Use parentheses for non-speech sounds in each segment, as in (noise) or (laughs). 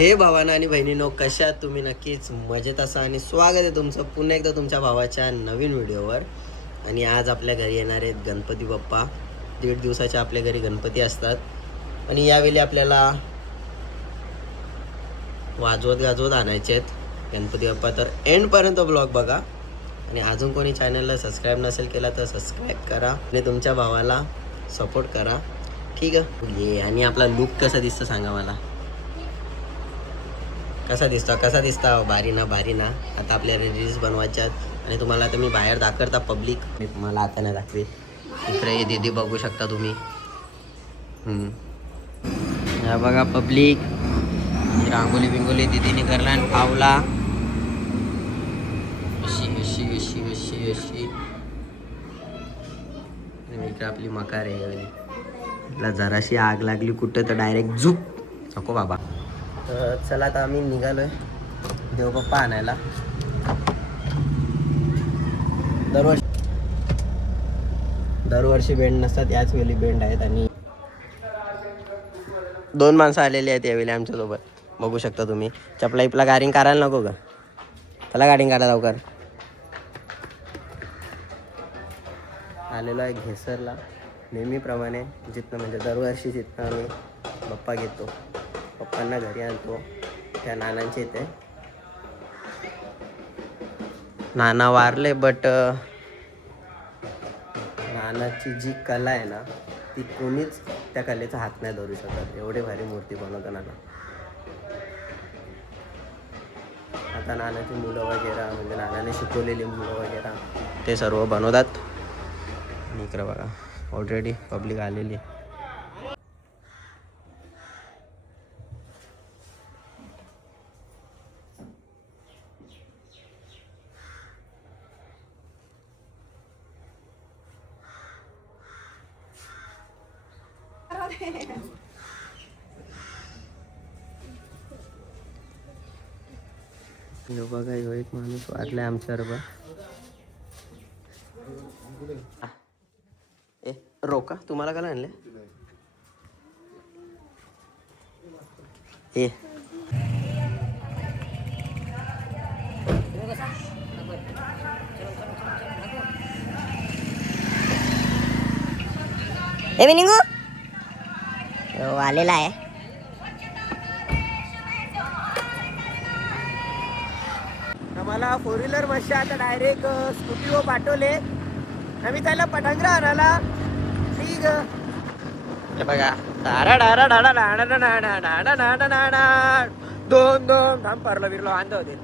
हे भावानं आणि बहिणीनो कशा तुम्ही नक्कीच मजेत असा आणि स्वागत आहे तुमचं पुन्हा एकदा तुमच्या भावाच्या नवीन व्हिडिओवर. आणि आज आपल्या घरी येणार आहेत गणपती बाप्पा. दीड दिवसाच्या आपल्या घरी गणपती असतात. आणि यावेळी आपल्याला वाजवत गाजवत आणायचे आहेत. गणपती बाप्पा तर एंडपर्यंत ब्लॉग बघा. आणि अजून कोणी चॅनलला सबस्क्राईब नसेल केला तर सबस्क्राईब करा. आणि तुमच्या भावाला सपोर्ट करा. ठीक आहे? ये आणि आपला लुक कसा दिसतं सांगा मला. कसा दिसतो कसा दिसता? भारी ना भारी ना. आता आपल्या रील्स बनवायच्यात. आणि तुम्हाला आता मी बाहेर दाखवता पब्लिक मी तुम्हाला आता नाही दाखवे इकडे दिदी बघू शकता तुम्ही. या बघा पब्लिक रांगोली बिंगोली दिदीने करला आणि पावला. अशी अशी अशी अशी अशी. इकडे आपली मकार आहे जराशी आग लागली कुठं तर डायरेक्ट झुप. नको बाबा. तर चला आता आम्ही निघालोय. देवबाप्पा आणायला. दरवर्षी दरवर्षी बेंड नसतात याच वेळी बेंड आहेत आणि दोन माणसं आलेली आहेत यावेळी आमच्यासोबत. बघू शकता तुम्ही. चपला इपला गाडीन काढायला नको का चला गाडीन काढा लवकर. आलेलो आहे घेसरला. नेहमीप्रमाणे जिथनं म्हणजे दरवर्षी जिथनं आम्ही बाप्पा घेतो. पप्पांना घरी आणतो. त्या नानांचे इथे. नाना वारले बट नानाची जी कला आहे ना ती कोणीच त्या कलेचा हात नाही धरू शकत. एवढे भारी मूर्ती बनवतो नाना. आता नानाची मुलं वगैरे म्हणजे नानाने शिकवलेली मुलं वगैरे ते सर्व बनवतात. आणि इकडं बघा ऑलरेडी पब्लिक आलेली आहे. ह्यो बघा ह्यो वाटलं आहे आमच्यावर बा ए रोका तुम्हाला काय आणले ए. ए निघू? आलेला आहे. मला फोर व्हीलर मशी आता डायरेक्ट स्कूटीवर पाठवले. आम्ही त्याला पटांगरा आणायला. ठीक बघा डारा डारा डाडा डाडा डाडा डाडा डाडा डाडा दोन दोन थांब परलो बिरलो आणतो होते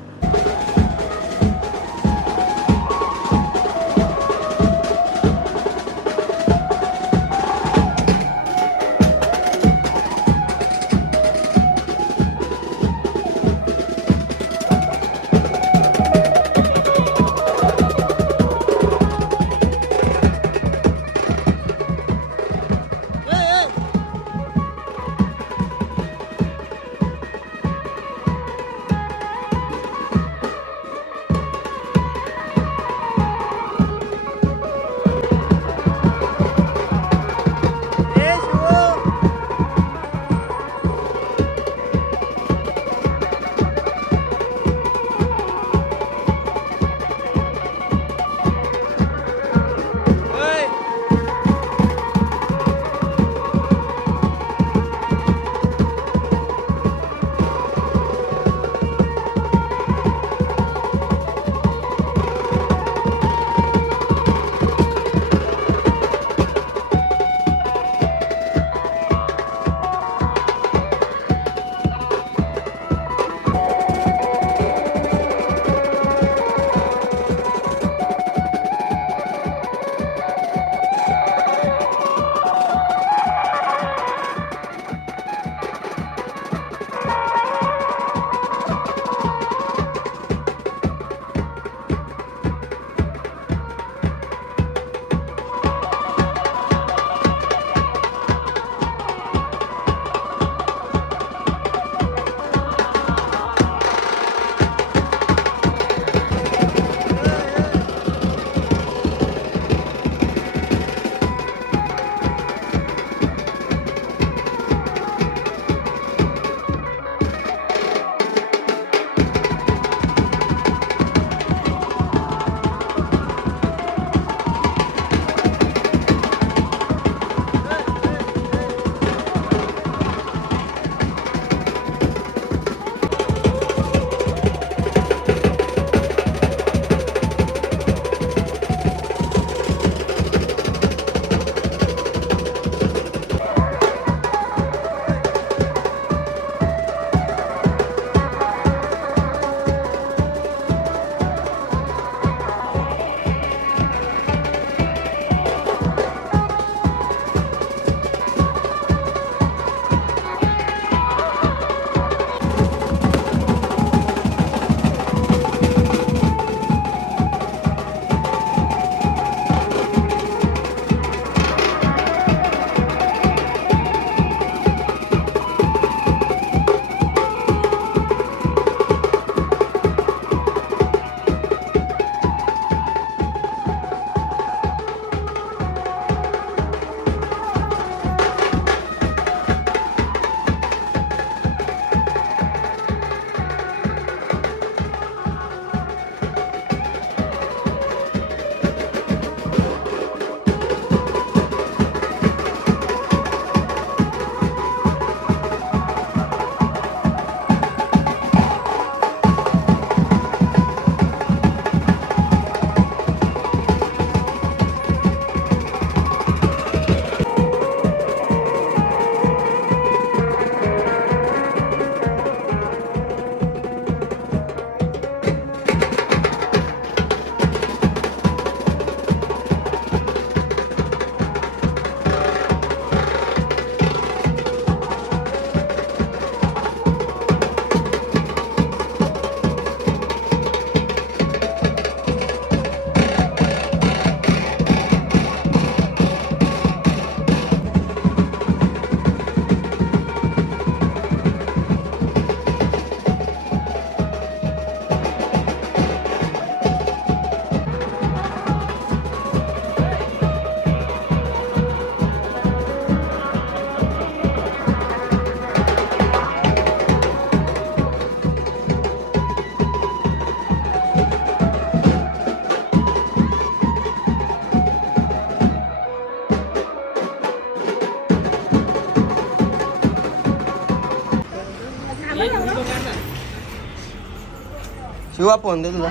शिवा फोन दे तुझा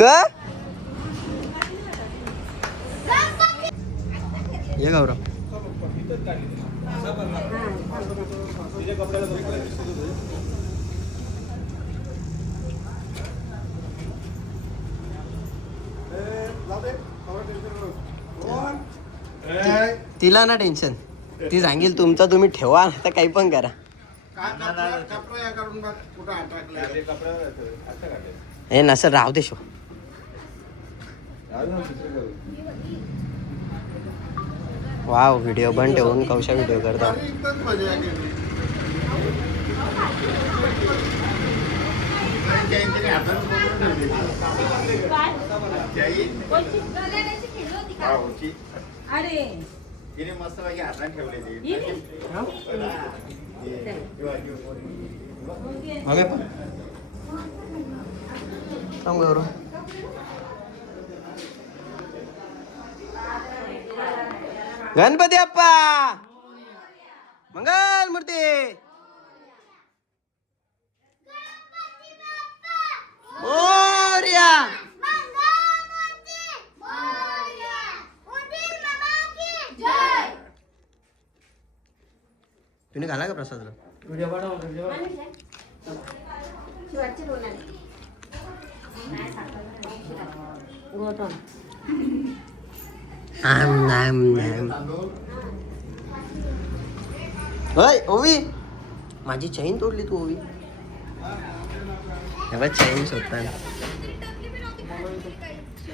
का? ये गौरव. तिला ना टेन्शन. ती सांगेल तुमचा तुम्ही ठेवा आता काही पण करा. हे नसं राहू दे शो. वाव व्हिडिओ बंद ठेवून कौशा व्हिडिओ करता. अरे. तिने मस्त पैकी हातात ठेवले ते ओके थांब गौरव गणपती अप्पा मंगल मूर्ती मोर्या घाला का प्रसादला आम नाम नाम होय ओवी माझी चैन तोडली तू ओवी। हे चैन शोधताना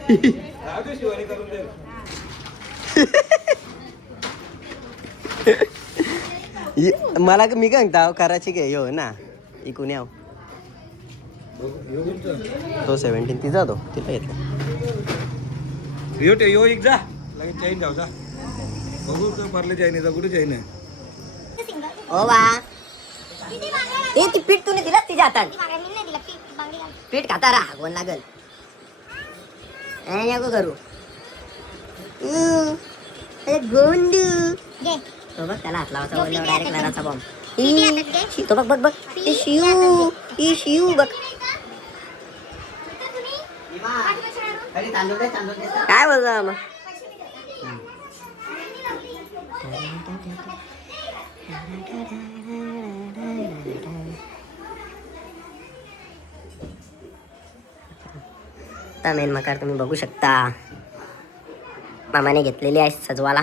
(laughs) इ- मला मी काय सांगता करायची काय यो ना. इकून याव तो सेव्हन्टीन तिचा तो तिला येतला यो ते यो एक जा. लगेच चैन जाऊ जा. बघू तो पार्ले चैन आहे कुठे चैन आहे? ओ वा. ए ती पीठ तुने दिलास तिच्या हातात पीठ खाता राहा गोन लागल. ए, नको करू. गोंडू. तो बघ त्याला हात लावायचा बोललो डायरेक्ट लढाचा बॉम्ब तो बघ बघ शिव ए शिव बघ काय बोलतो मग मेन मकार तुम्ही बघू शकता मामाने घेतलेली आहे सजवाला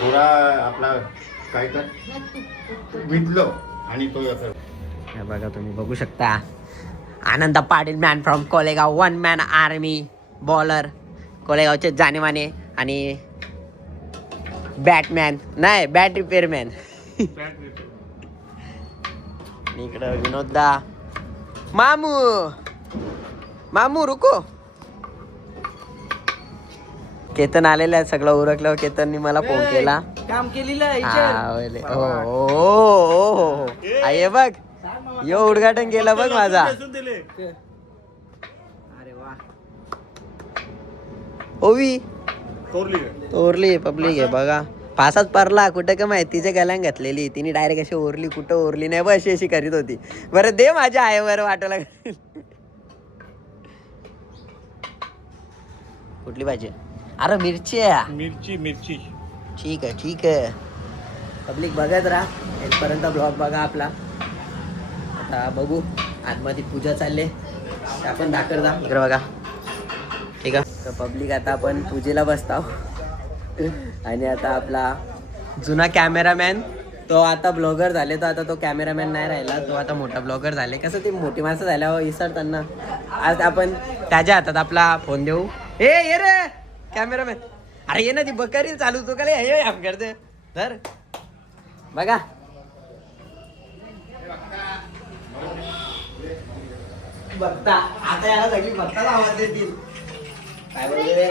थोडा आपला काय तर आणि तो हे बघा तुम्ही बघू शकता. Anand Patil man from Kolegaon one man army bowler कोलेगावचे जाणेमाने आणि बॅटमॅन नाही बॅट रिपेअरमॅन इकडं विनोददा. मामू मामू रुको केतन आलेलं आहे सगळं उरकलं केतननी मला फोन केला. काम केलेलं आहे हा, बोले. हो, हो, हो, हो, हो. आ, हे बघ. यो उद्घाटन केलं बघ माझा. अरे वा. ओवी. ओरली पब्लिक आहे बघा. पासाच परला कुठं का माहितीच्या गल्यान घातलेली. तिने डायरेक्ट अशी ओरली कुठं ओरली नाही बस अशी अशी करीत होती. बरं दे माझ्या आई बरं वाटायला कुठली भाजी? अरे मिरची आहे. मिरची मिरची. ठीक आहे ठीक आहे. पब्लिक बघत राहा. इथपर्यंत ब्लॉग बघा आपला. आता बघू. आतमध्ये पूजा चालले आपण दाखल जा. इकडे बघा. ठीक आहे. तर पब्लिक आता आपण पूजेला बसतो आणि आता आपला जुना कॅमेरामॅन तो आता ब्लॉगर झाले तो आता तो कॅमेरामॅन नाही राहिला तो आता मोठा ब्लॉगर झाले. कसं ते मोठी माणसं झाल्यावर विसरताना हो, आज आपण त्याच्या हातात आपला फोन देऊ. ए ये रे! कॅमेरामॅन. अरे ये ना ती बकरी चालू तू का हे आप करते तर बघा. बघता. आता याला सगळी बघता काय बोलते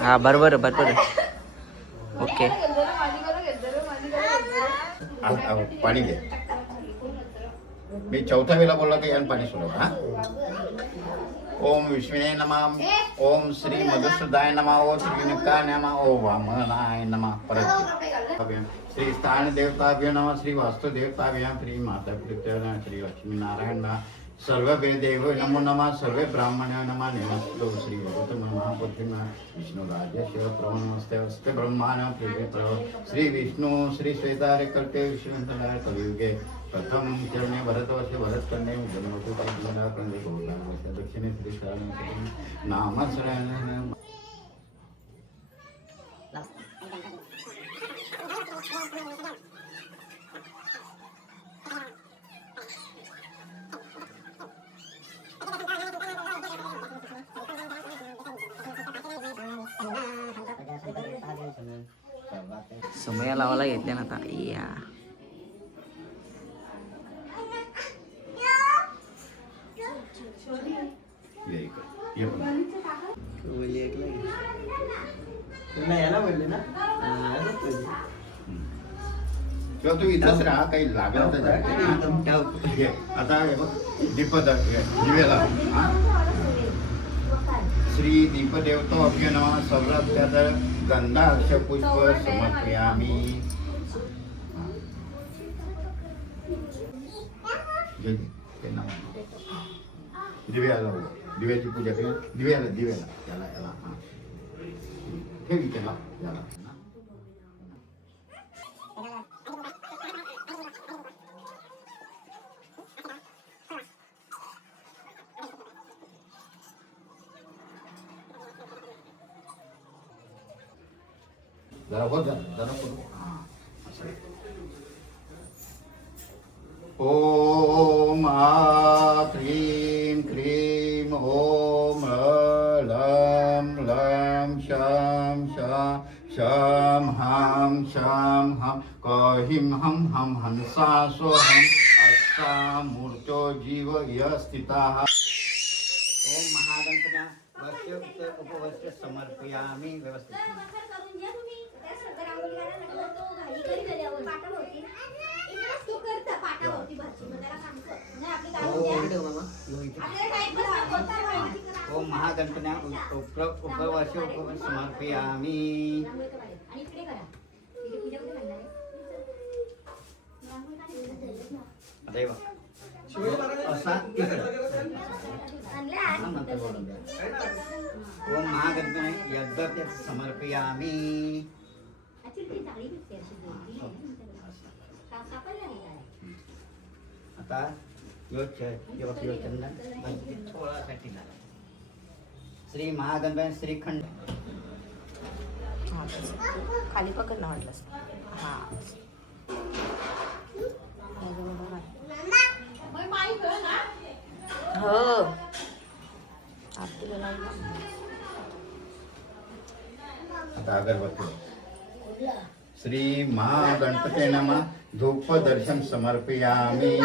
हा बरोबर बरोबर ओके पाणी घे. मी चौथ्या वेळेला बोलला की यानं पाणी सोडव हा? ओम विष्णुने नमा ओम श्री मधुसूदाय नमा ओ श्री विनकाय नमा ओ वामनाय नमा परत श्री स्थान देवताभ्य नमा श्री वास्तु देवताभ्य श्री माता श्री लक्ष्मी नारायण ना सर्व वेदेव नमो नमः सर्वे ब्राह्मण नमः नमस्तो श्री गौतम महापुत्री विष्णुराज शिव प्रभु नमस्ते अस्ते ब्रह्माण प्रिय प्रभु श्री विष्णु श्री श्वेतारे कल्पे विष्णुतलाय कलियुगे प्रथम चरणे भरतवर्षे भरत कन्ये जन्मतु कंदे गोलाम दक्षिणे श्री शरण नाम शरण समय लावायला घेतल्या ना आता. या. किंवा तू इथंच राहा काही लागलं तर जा. आता हे बघ दीपद दिवेला? श्री दीपदेवतो अभ्यनम सर्वत्यात गंधाक्ष पुष्प समर्पयामी हा. घे, घे. ते नाव. दिव्याला उभं. दिव्याची पूजा केली दिव्याला दिव्याला याला याला हा. ठेवी त्याला याला हा. जरा होत जा जरा होत हा, असं. ओम आ क्रीम क्रीम ओम लम लम शम शा शम हम शम हम कहिम हम हम हंसा सोहम असा मूर्तो जीव य स्थिताः ओम महागणपत्या वस्य उपवस्य समर्पयामि व्यवस्थित ओम महागणपत्या उप उपवस्य उपवस्य समर्पयामि. असा नंतर ओम यज्ञ समर्पयामी. आता यो च- यो यो चंदन गणपती थोडासाठी झाला श्री महागणपती श्रीखंड खाली पकड ना वाटलंस हा। हो। आरतीला लावून. आता अगरबत्ती श्री महागणपती नम. धूप दर्शन समर्पयामी.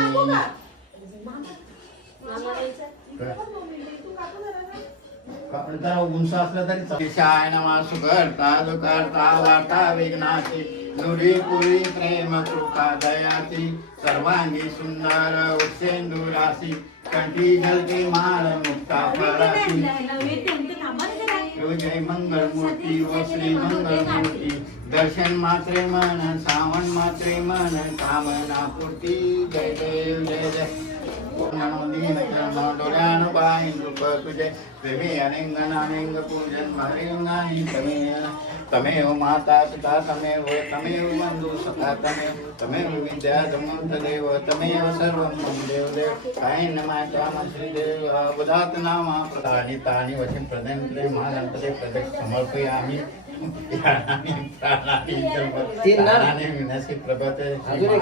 जरा उंच असलं तरी चालेल. नमा. सुगर्ता दुकर्ता वार्ता विघ्नाची नुरी पुरी प्रेम कृपा दयाची सर्वांगी सुंदर उत्सेंदू कंठी झलके माल मुक्ता फराची जय मंगल मूर्ती व श्री मंगल मूर्ती दर्शन मात्रे मन सावन मात्रे मन कामना पूर्ती जय जय जय। नमो दीनकर्म डोळ्यान पाय रूप तुझे प्रेमे अनेंग पूजन हरिंगानी तमेव तमेव माता पिता तमेव तमेव बंधु सखा तमेव तमेव विद्या धमंत देव तमेव सर्वं मम देव देव। काय नमाचा श्रीदेव बुधात नामा प्रदानी तानी वचन प्रदंत्रे महागणपते प्रदक्ष समर्पयामि?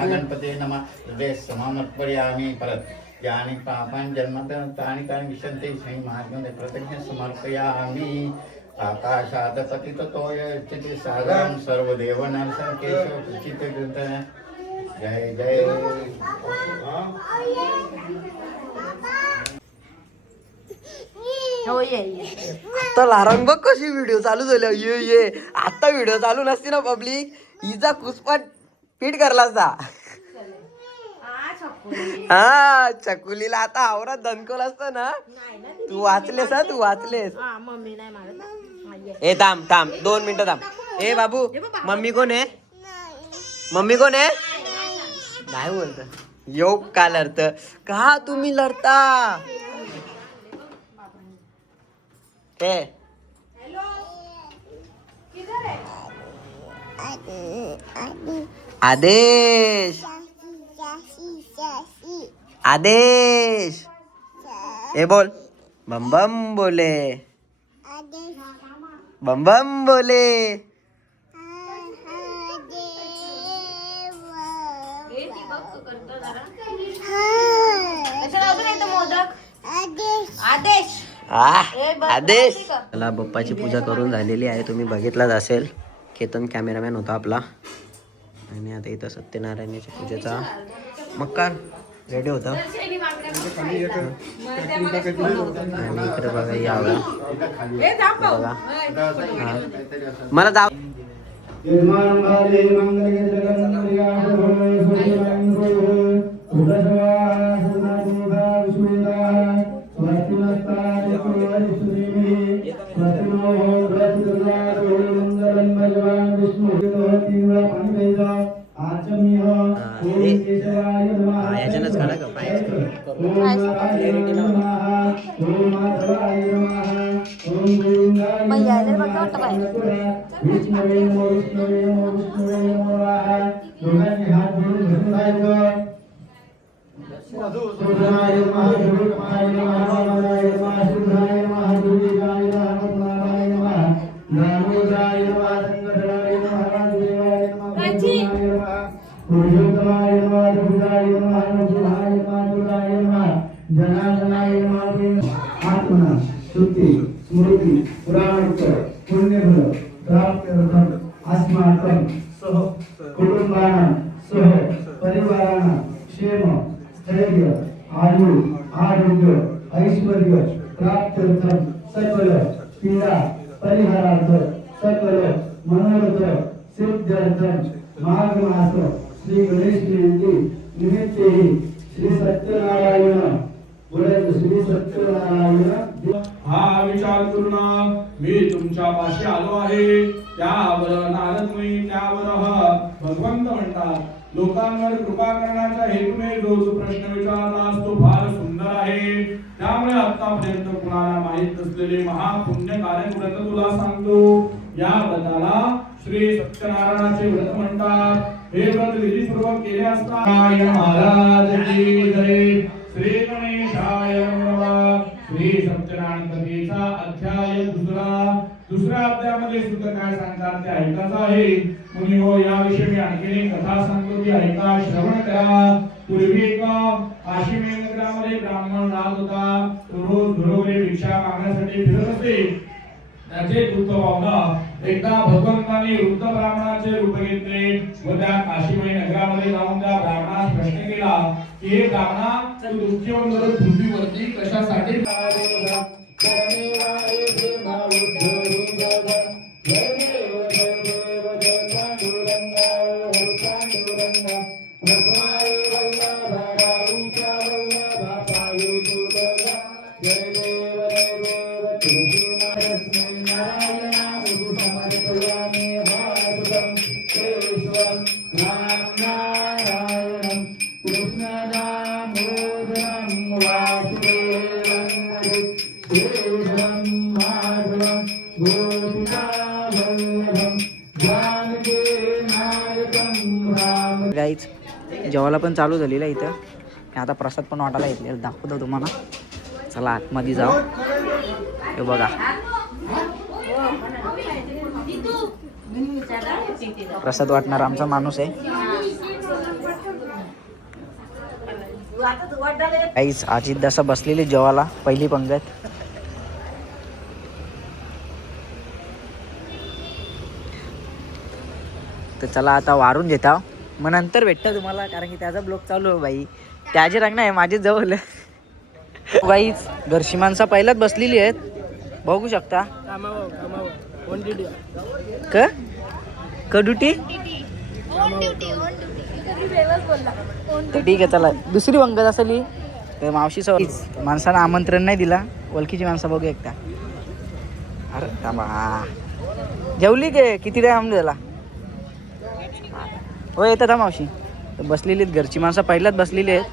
गणपते नमः। हृदय समर्पयामि परत। यानि पापान् जन्मतं तानि तानि विशन्ति। श्री महात्मने प्रत्यक्ष समर्पयामि। आकाशात् सर्वदेव केशव प्रचित जय जय हो. आता लारंग बघ कशी व्हिडिओ चालू झाली ये ये आता व्हिडिओ चालू नसती ना पब्लिक हिचा कुसपाट पीठ करला असता. हा चकुलीला आता आवरात दणकल असतं ना नाही ना ती. वाचलेस हा तू वाचलेस हा मम्मी नाही. ए थांब थांब. दोन मिनिटं थांब. ए बाबू मम्मी कोण आहे? मम्मी कोण आहे? नाही बोलत. योग का लढत? का तुम्ही लढता? हे आदेश. आदेश. हे बोल. बम बम बोले. बम बम बोले. आदेश. चला बाप्पाची पूजा करून झालेली आहे. तुम्ही बघितलाच असेल. केतन कॅमेरामॅन होता आपला. आणि आता इथं सत्यनारायणाच्या पूजेचा मग काय रेडी होतं आणि इकडे बघा यावं बघा. मला जाव पुराणोक्त प्राप्त प्राप्त्यर्थम अस्माकं सह कुटुंबानां सह परिवाराणां क्षेम स्थैर्य आयु आरोग्य ऐश्वर्य प्राप्त्यर्थम सकल पीडा परिहारार्थ सकल मनोरथ सिद्ध्यर्थम माघ मास श्री गणेश जयंती निमित्तेही श्री सत्यनारायण बोलायचं श्री सत्यनारायण हा विचार करून मी तुमच्या पाशी आलो आहे. त्यावर नारद मुनी त्यावर भगवंत म्हणतात. लोकांवर कृपा करण्याच्या हेतूने जो जो प्रश्न विचारला तो फार सुंदर आहे. त्यामुळे आतापर्यंत कुणाला माहीत नसलेले महापुण्य कार्य व्रत तुला सांगतो. या व्रताला श्री सत्यनारायणाचे व्रत म्हणतात. हे व्रत विधीपूर्वक केले असता महाराज जय. श्री गणेशाय नमः. श्री सत्यनारायण कथेचा अध्याय दुसरा. दुसऱ्या अध्यायामध्ये सुद्धा काय सांगतात ते ऐकायचं आहे. मुनी हो याविषयी मी आणखी एक कथा सांगतो की ऐका श्रवण करा. पूर्वी एक आशिमे नगरामध्ये ब्राह्मण राहत होता. तो रोज घरोघरी भिक्षा मागण्यासाठी फिरत असे. त्याचे वृत्त पावलं एकदा भगवंतांनी वृत्त ब्राह्मणाचे रूप घेतले व त्या काशीमय नगरामध्ये जाऊन त्या ब्राह्मणास प्रश्न केला की हे ब्राह्मणा तू पृथ्वीवरती कशासाठी गाईच जेवायला पण चालू झालेलं आहे इथं. आता प्रसाद पण वाटायला येतले दाखवतो तुम्हाला. चला आतमध्ये जाऊ. हे बघा. प्रसाद वाटणार आमचा माणूस आहे. काहीच अजित दसा बसलेली जेवायला पहिली पंगत. तर चला आता वारून घेता. मग नंतर भेटतं तुम्हाला कारण की त्याचा ब्लॉग चालू आहे बाई. त्याचे रंग नाही माझे जवळ. बाईच घरची माणसं पहिल्याच बसलेली आहेत. बघू शकता. क? कडुटी तर ठीक आहे चला. दुसरी पंगत असली तर मावशी सोबत माणसाला आमंत्रण नाही दिला. ओळखीची माणसं बघू एकदा. अरे थांबा. जेवली के? किती टाइम झाला हो येतात हा मावशी. तर बसलेली आहेत घरची माणसं पहिल्याच बसलेली आहेत.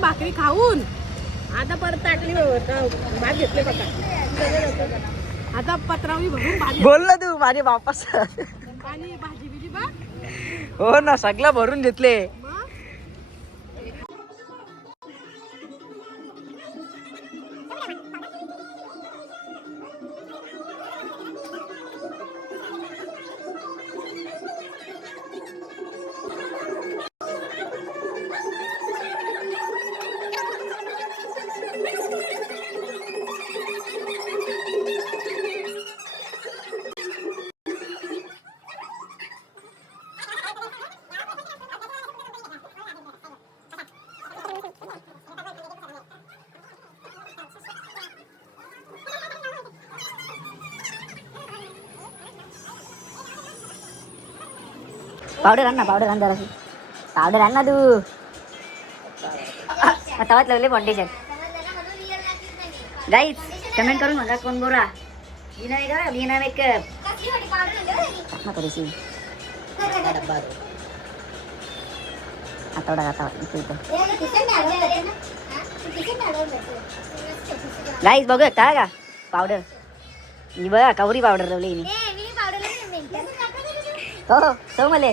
भाकरी खाऊन. आता परत ताटली भात घेतले बघा. आता भरून भाजी बोल ना तू माझे बापास हो ना सगळं भरून घेतले. पावडर आण ना पावडर आण जराशी. पावडर आण ना तू. तवाच लावले फाउंडेशन गाईच कमेंट करून बघा कोण गोरा बिना मेकअप बिना मेकअप नको रेसी आठवडा आता गाईच बघू शकता का? पावडर. ही बघा कवरी पावडर लावली मी. हो हो सो मले.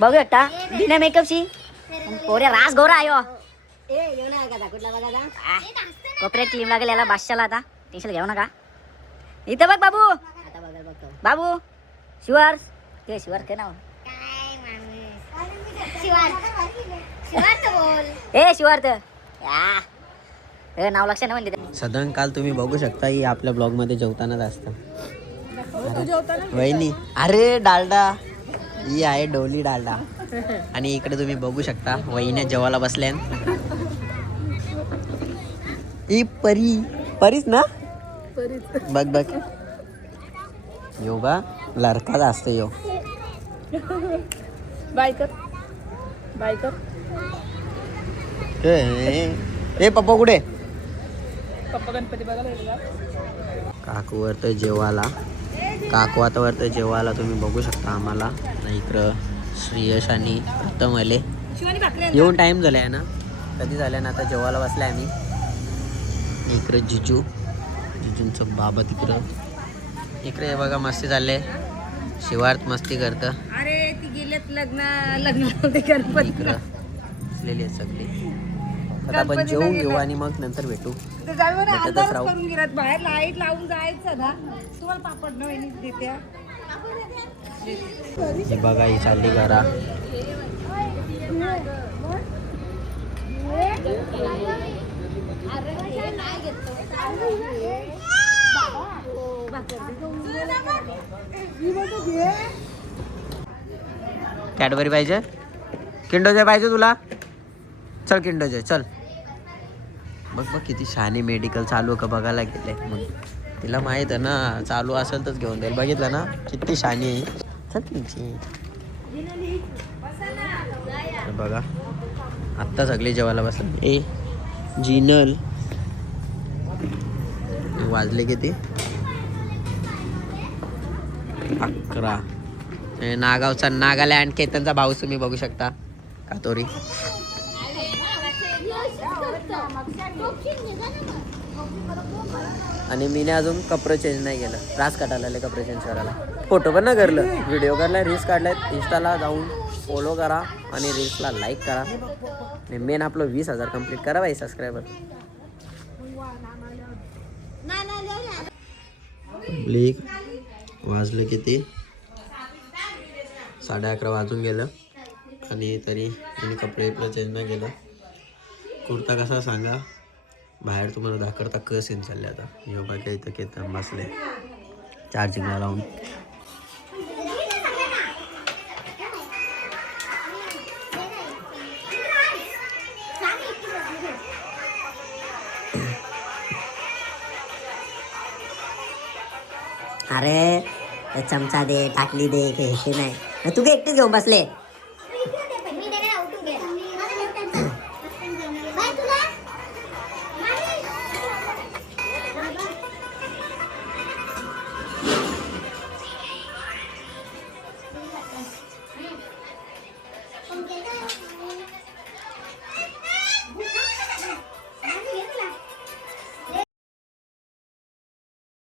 बघू शकता बिना मेकअपची. पोऱ्या रास गोरा आयो कोपऱ्यात क्लीम लागेल याला बादशाला आता. टेन्शन घेऊ नका. इथं बघ बाबू. बाबू शिवार. ते शिवार ते नाव ए शिवार्थ या. ए नाव लक्षात नाही म्हणजे साधारण काल तुम्ही बघू शकता ही आपल्या ब्लॉगमध्ये जेवतानाच असतं. वहिनी अरे डालडा ही आहे डोली डालडा. आणि इकडे तुम्ही बघू शकता वहिन्या जेवायला बसल्या ही परी परीच ना? बघ बघ. यो बा लडकाच असतो यो. बायकर बायकर ए पप्पा कुठे? पप्पा गणपती बघायला काकू वरतं जेवायला. काकू आता वरतं जेवायला तुम्ही बघू शकता आम्हाला. इकडं श्रेयश आणि उत्तम आले. येऊन टाईम झाला आहे ना? कधी झाल्या ना आता जेवायला बसलाय आम्ही. आणि इकडं जिजू. जिजूंचं बाबा तिकडं. इकडे हे बघा मस्ती चालले शिवार्थ मस्ती करतं. अरे ती गेलेत लग्न लग्न आहेत सगळी. आता आपण जेवून घेऊ आणि मग नंतर भेटू. भेटतच राहू. करून गेलात बाहेर. लाइट लावून जायचं ना. तुम्हाला पापड न वहिनी देत्या ही बघा ही चालली घरा. कॅडबरी पाहिजे? किंडोजय पाहिजे तुला? चल किंडोजय चल. बघ बघ किती शहाणी मेडिकल चालू का बघायला गेले मग तिला माहीत आहे ना चालू असेल तरच घेऊन जाईल. बघितलं ना किती शहाणी आहे. चल तुमची बघा आत्ता सगळे जेवायला बसले. ए जिनल. वाजले किती? अकरा. नागावचा नागालँड केतनचा भाऊ तुम्ही बघू शकता. कातोरी. आणि मीने अजून कपडे चेंज नाही केलं. रास काढायला आले कपडे चेंज करायला. फोटो पण नाही करलं व्हिडिओ करला रील्स काढल्यात. इंस्टाला जाऊन फॉलो करा आणि रील्सला लाईक करा. आणि मेन आपलं वीस हजार कंप्लीट करा बाई सबस्क्रायबर ब्लिक वाजलं किती? साडे अकरा वाजून गेलं. आणि तरी मी कपडे चेंज नाही केलं. कुर्ता कसा सांगा? बाहेर तुम्हाला दाखवता कस येऊन चालले आता? हे बघा इथं केतन बसले. चार्जिंगला लावून. अरे चमचा दे टाकली दे हे हे नाही. तू काय एकटेच घेऊन बसले.